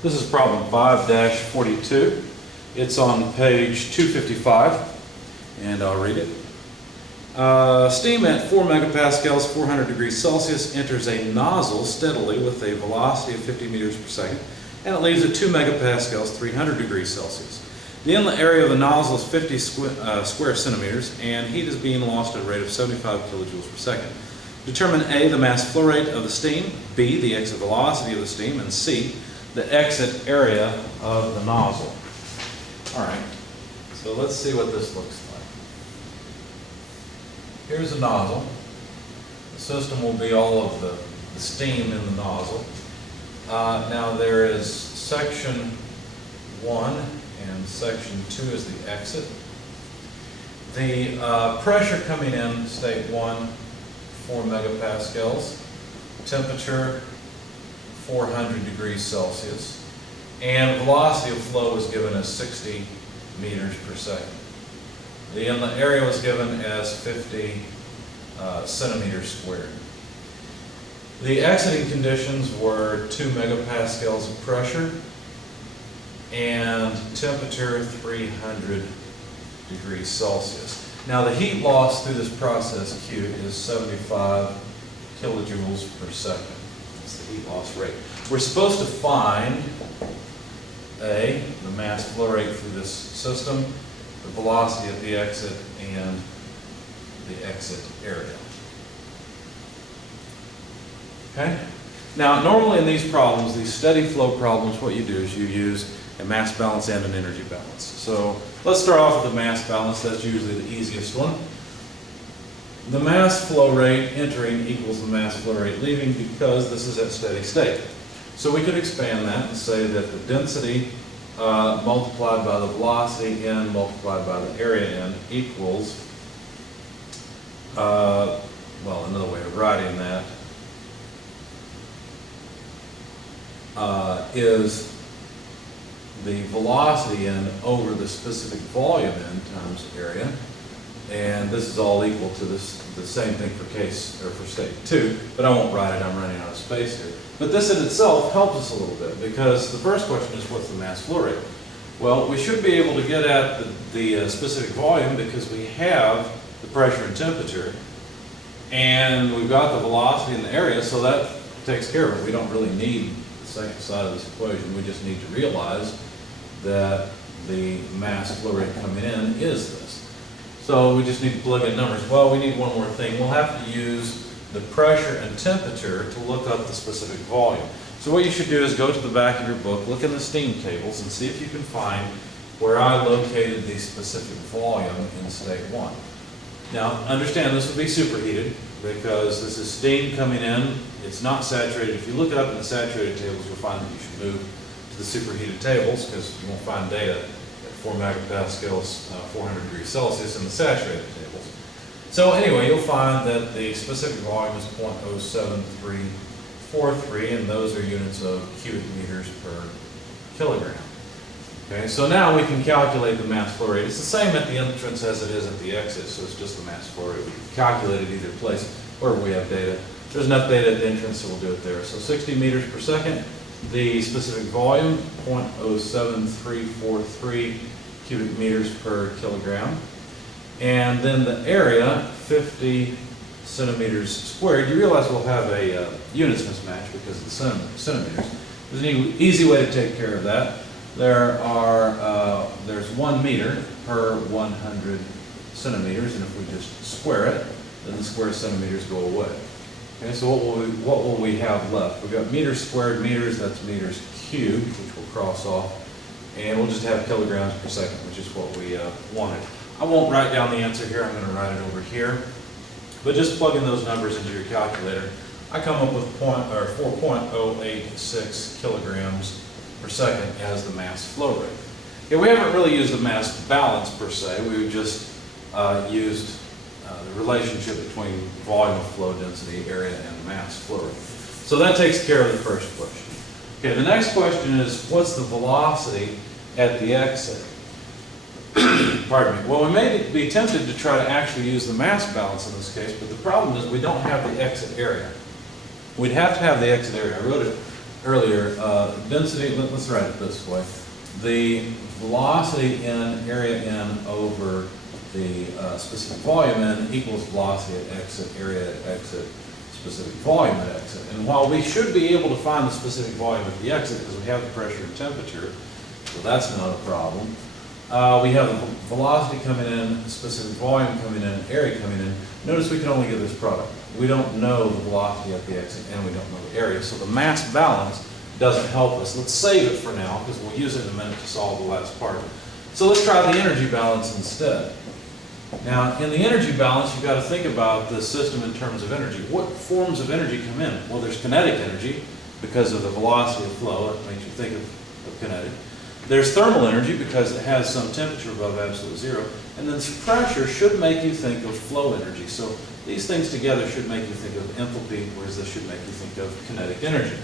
This is problem 5-42. It's on page 255, and I'll read it. Steam at 4 megapascals, 400 degrees Celsius, enters a nozzle steadily with a velocity of 50 meters per second, and it leaves at 2 megapascals, 300 degrees Celsius. The inlet area of the nozzle is 50 square centimeters, and heat is being lost at a rate of 75 kilojoules per second. Determine A, the mass flow rate of the steam, B, the exit velocity of the steam, and C, the exit area of the nozzle. All right, so let's see what this looks like. Here's a nozzle. The system will be all of the steam in the nozzle. Now there is section 1 and section 2 is the exit. The pressure coming in, state 1, 4 megapascals, temperature 400 degrees Celsius, and velocity of flow is given as 60 meters per second. The inlet area was given as 50 centimeters squared. The exiting conditions were 2 megapascals of pressure and temperature 300 degrees Celsius. Now the heat loss through this process Q is 75 kilojoules per second. That's the heat loss rate. We're supposed to find A, the mass flow rate through this system, the velocity at the exit, and the exit area. Okay? Now, normally in these problems, these steady flow problems, what you do is you use a mass balance and an energy balance. So let's start off with the mass balance. That's usually the easiest one. The mass flow rate entering equals the mass flow rate leaving because this is at steady state. So we could expand that and say that the density multiplied by the velocity n multiplied by the area n equals, well, another way of writing that is the velocity n over the specific volume n times area. And this is all equal to the same thing for case, or for state 2, but I won't write it, I'm running out of space here. But this in itself helps us a little bit, because the first question is, what's the mass flow rate? Well, we should be able to get at the specific volume because we have the pressure and temperature, and we've got the velocity and the area, so that takes care of it. We don't really need the second side of this equation. We just need to realize that the mass flow rate coming in is this. So we just need to plug in numbers. Well, we need one more thing. We'll have to use the pressure and temperature to look up the specific volume. So what you should do is go to the back of your book, look in the steam tables, and see if you can find where I located the specific volume in state 1. Now, understand this will be superheated because this is steam coming in. It's not saturated. If you look it up in the saturated tables, you'll find that you should move to the superheated tables because you won't find data 4 megapascals, 400 degrees Celsius in the saturated tables. So anyway, you'll find that the specific volume is 0.07343, and those are units of cubic meters per kilogram. Okay, so now we can calculate the mass flow rate. It's the same at the entrance as it is at the exit, so it's just the mass flow rate. We can calculate it either place, wherever we have data. There's enough data at the entrance, so we'll do it there. So 60 meters per second. The specific volume, 0.07343 cubic meters per kilogram. And then the area, 50 centimeters squared. You realize we'll have a units mismatch because of the centimeters. There's an easy way to take care of that. There's 1 meter per 100 centimeters, and if we just square it, then the square centimeters go away. Okay, so what will we have left? We've got meters squared meters, that's meters cubed, which we'll cross off, and we'll just have kilograms per second, which is what we wanted. I won't write down the answer here, I'm going to write it over here, but just plug in those numbers into your calculator. I come up with 4.086 kilograms per second as the mass flow rate. Yeah, we haven't really used the mass balance per se, we've just used the relationship between volume of flow, density, area, and mass flow rate. So that takes care of the first question. Okay, the next question is, what's the velocity at the exit? Pardon me. Well, we may be tempted to try to actually use the mass balance in this case, but the problem is we don't have the exit area. We'd have to have the exit area. I wrote it earlier, density, let's write it this way. The velocity in area n over the specific volume n equals velocity at exit, area at exit, specific volume at exit. And while we should be able to find the specific volume at the exit because we have the pressure and temperature, so that's not a problem. We have the velocity coming in, specific volume coming in, and area coming in. Notice we can only get this product. We don't know the velocity at the exit and we don't know the area. So the mass balance doesn't help us. Let's save it for now because we'll use it in a minute to solve the last part. So let's try the energy balance instead. Now, in the energy balance, you've got to think about the system in terms of energy. What forms of energy come in? Well, there's kinetic energy because of the velocity of flow. It makes you think of kinetic. There's thermal energy because it has some temperature above absolute zero. And then pressure should make you think of flow energy. So these things together should make you think of enthalpy, whereas this should make you think of kinetic energy.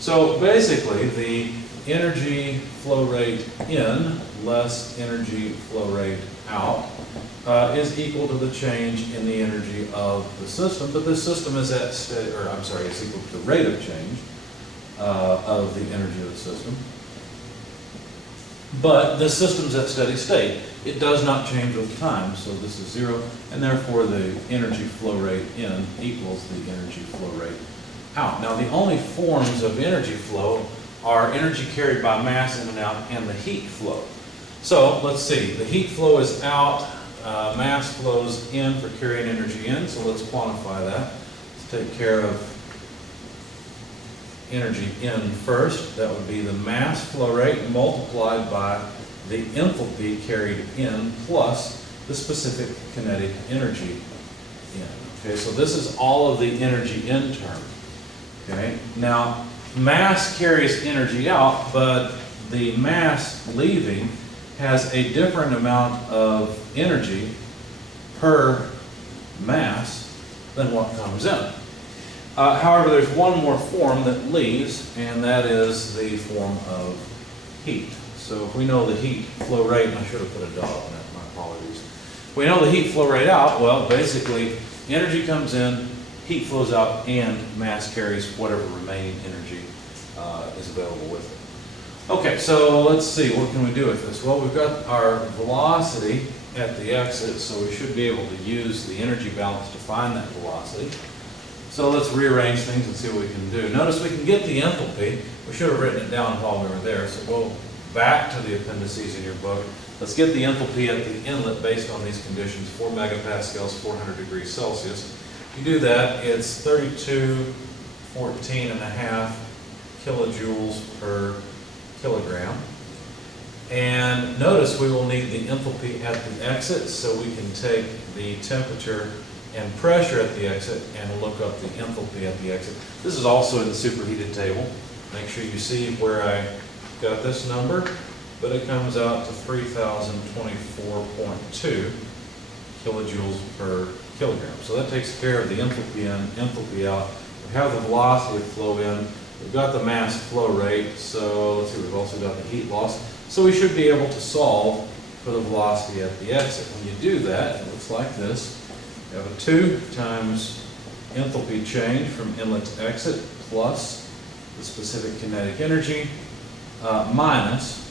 So basically, the energy flow rate in less energy flow rate out is equal to the change in the energy of the system, but this system is at steady, or I'm sorry, it's equal to the rate of change of the energy of the system. But the system's at steady state. It does not change with time, so this is zero, and therefore the energy flow rate in equals the energy flow rate out. Now the only forms of energy flow are energy carried by mass in and out and the heat flow. So let's see, the heat flow is out, mass flows in for carrying energy in, so let's quantify that. Let's take care of energy in first. That would be the mass flow rate multiplied by the enthalpy carried in plus the specific kinetic energy in. Okay, so this is all of the energy in term. Okay, now mass carries energy out, but the mass leaving has a different amount of energy per mass than what comes in. However, there's one more form that leaves, and that is the form of heat. So if we know the heat flow rate, and I should have put a dot on that, my apologies. If we know the heat flow rate out, well, basically, energy comes in, heat flows out, and mass carries whatever remaining energy is available with it. Okay, so let's see, what can we do with this? Well, we've got our velocity at the exit, so we should be able to use the energy balance to find that velocity. So let's rearrange things and see what we can do. Notice we can get the enthalpy. We should have written it down while we were there, so go back to the appendices in your book. Let's get the enthalpy at the inlet based on these conditions, 4 megapascals, 400 degrees Celsius. If you do that, it's 3214.5 kilojoules per kilogram. And notice we will need the enthalpy at the exit, so we can take the temperature and pressure at the exit and look up the enthalpy at the exit. This is also in the superheated table. Make sure you see where I got this number, but it comes out to 3024.2 kilojoules per kilogram. So that takes care of the enthalpy in, enthalpy out. We have the velocity of flow in. We've got the mass flow rate, so let's see, we've also got the heat loss. So we should be able to solve for the velocity at the exit. When you do that, it looks like this. You have a 2 times enthalpy change from inlet to exit plus the specific kinetic energy minus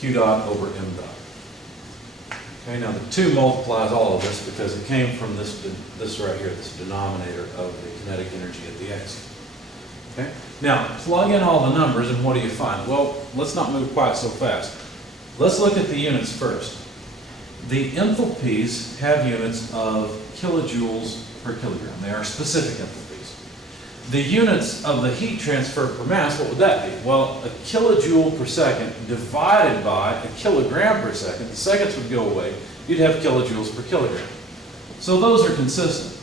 Q dot over M dot. Okay, now the 2 multiplies all of this because it came from this right here, this denominator of the kinetic energy at the exit. Okay, now plug in all the numbers and what do you find? Well, let's not move quite so fast. Let's look at the units first. The enthalpies have units of kilojoules per kilogram. They are specific enthalpies. The units of the heat transfer per mass, what would that be? Well, a kilojoule per second divided by a kilogram per second, the seconds would go away, you'd have kilojoules per kilogram. So those are consistent.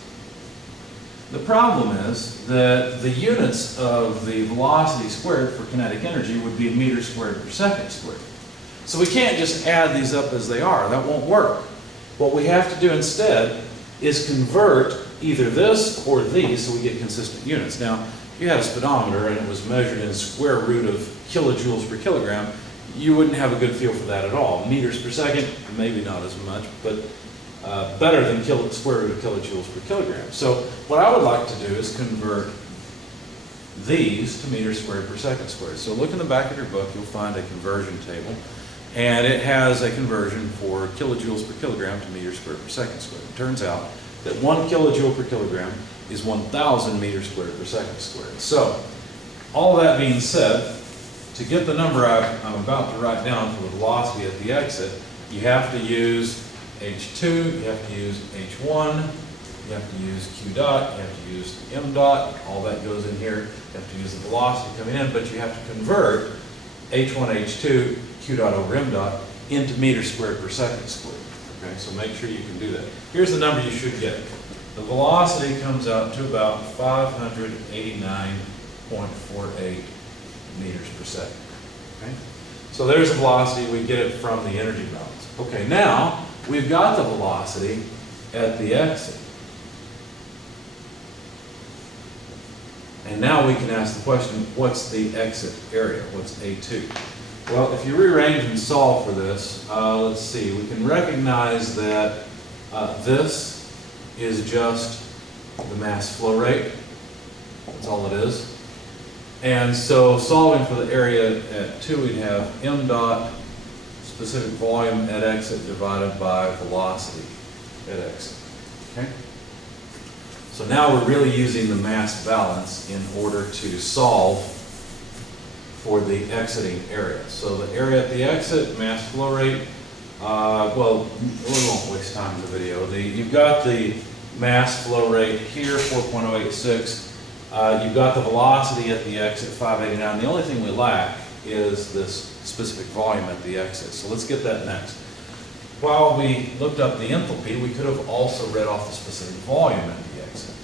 The problem is that the units of the velocity squared for kinetic energy would be meters squared per second squared. So we can't just add these up as they are. That won't work. What we have to do instead is convert either this or these so we get consistent units. Now, if you had a speedometer and it was measured in square root of kilojoules per kilogram, you wouldn't have a good feel for that at all. Meters per second, maybe not as much, but better than square root of kilojoules per kilogram. So what I would like to do is convert these to meters squared per second squared. So look in the back of your book, you'll find a conversion table, and it has a conversion for kilojoules per kilogram to meters squared per second squared. It turns out that 1 kilojoule per kilogram is 1,000 meters squared per second squared. So, all that being said, to get the number I'm about to write down for the velocity at the exit, you have to use H2, you have to use H1, you have to use Q dot, you have to use M dot, all that goes in here. You have to use the velocity coming in, but you have to convert H1, H2, Q dot over M dot into meters squared per second squared. Okay, so make sure you can do that. Here's the number you should get. The velocity comes out to about 589.48 meters per second. Okay? So there's the velocity, we get it from the energy balance. Okay, now we've got the velocity at the exit. And now we can ask the question, what's the exit area? What's A2? Well, if you rearrange and solve for this, let's see, we can recognize that this is just the mass flow rate. That's all it is. And so solving for the area at 2, we'd have m dot specific volume at exit divided by velocity at exit. Okay? So now we're really using the mass balance in order to solve for the exiting area. So the area at the exit, mass flow rate, well, we won't waste time in the video. You've got the mass flow rate here, 4.086. You've got the velocity at the exit, 589. The only thing we lack is this specific volume at the exit. So let's get that next. While we looked up the enthalpy, we could have also read off the specific volume at the exit.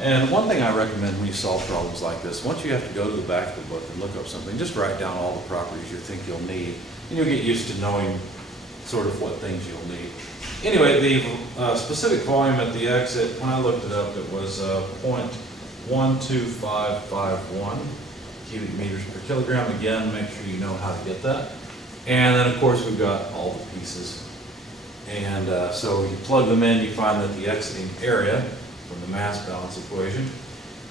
And one thing I recommend when you solve problems like this, once you have to go to the back of the book and look up something, just write down all the properties you think you'll need, and you'll get used to knowing sort of what things you'll need. Anyway, the specific volume at the exit, when I looked it up, it was 0.12551 cubic meters per kilogram. Again, make sure you know how to get that. And then, of course, we've got all the pieces. And so you plug them in, you find that the exiting area from the mass balance equation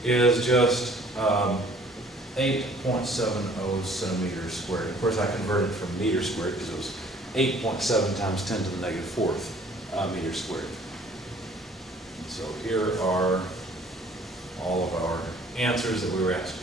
is just 8.70 centimeters squared. Of course, I converted from meters squared because it was 8.7 times 10 to the negative fourth meters squared. And so here are all of our answers that we were asked